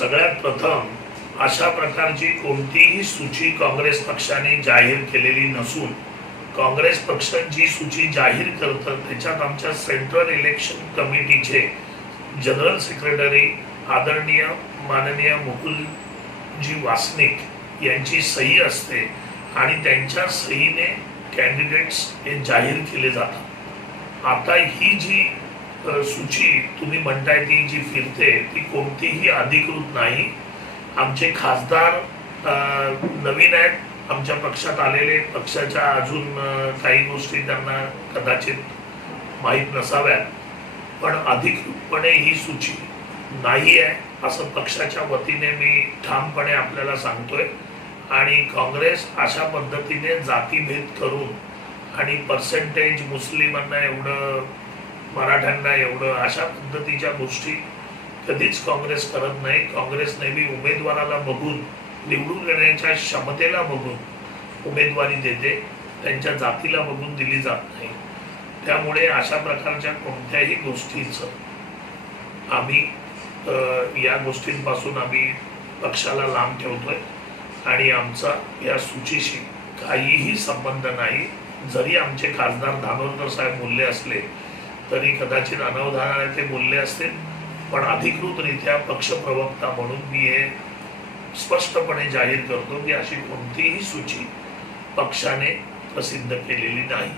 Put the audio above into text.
सगळ्यात प्रथम अशा प्रकारची कोणतीही सूची काँग्रेस पक्षाने जाहीर केलेली नसून काँग्रेस पक्ष जी सूची जाहीर करतं त्याच्यात आमच्या सेंट्रल इलेक्शन कमिटीचे जनरल सेक्रेटरी आदरणीय माननीय मुकुलजी वासनिक यांची सही असते आणि त्यांच्या सहीने कॅन्डिडेट्स हे जाहीर केले जातात. आता ही जी सूची तुम्ही म्हणताय ती जी फिरते ती कोणतीही अधिकृत नाही. आमचे खासदार नवीन आहेत आमच्या पक्षात आलेले पक्षाच्या अजून काही गोष्टी त्यांना कदाचित माहीत नसाव्यात. पण अधिकृतपणे ही सूची नाही आहे असं पक्षाच्या वतीने मी ठामपणे आपल्याला सांगतोय. आणि काँग्रेस अशा पद्धतीने जातीभेद करून आणि पर्सेंटेज मुस्लिमांना एवढं मराठ्यांना एवढं अशा पद्धतीच्या गोष्टी कधीच काँग्रेस करत नाही. काँग्रेस नेहमी उमेदवाराला बघून निवडून येण्याच्या क्षमतेला बघून उमेदवारी देते त्यांच्या जातीला बघून दिली जात नाही. त्यामुळे अशा प्रकारच्या कोणत्याही गोष्टीचं आम्ही या गोष्टींपासून आम्ही पक्षाला लांब ठेवतोय. आणि आमचा या सूचीशी काहीही संबंध नाही. जरी आमचे खासदार धानोरकर साहेब बोलले असले तरी कदाचित अनवधानाने ते बोलले असते. पण अधिकृतरित्या पक्षप्रवक्ता म्हणून मी हे स्पष्टपणे जाहीर करतो की अशी कोणतीही सूची पक्षाने प्रसिद्ध केलेली नाही.